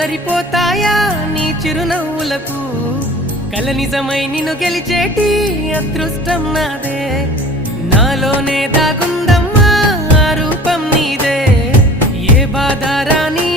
సరిపోతాయా నీ చిరునవ్వులకు కల నిజమై నిన్ను గెలిచేటి అదృష్టం నాదే నాలోనే దాగుందమ్మా ఆ రూపం నీదే ఏ బాధ రాని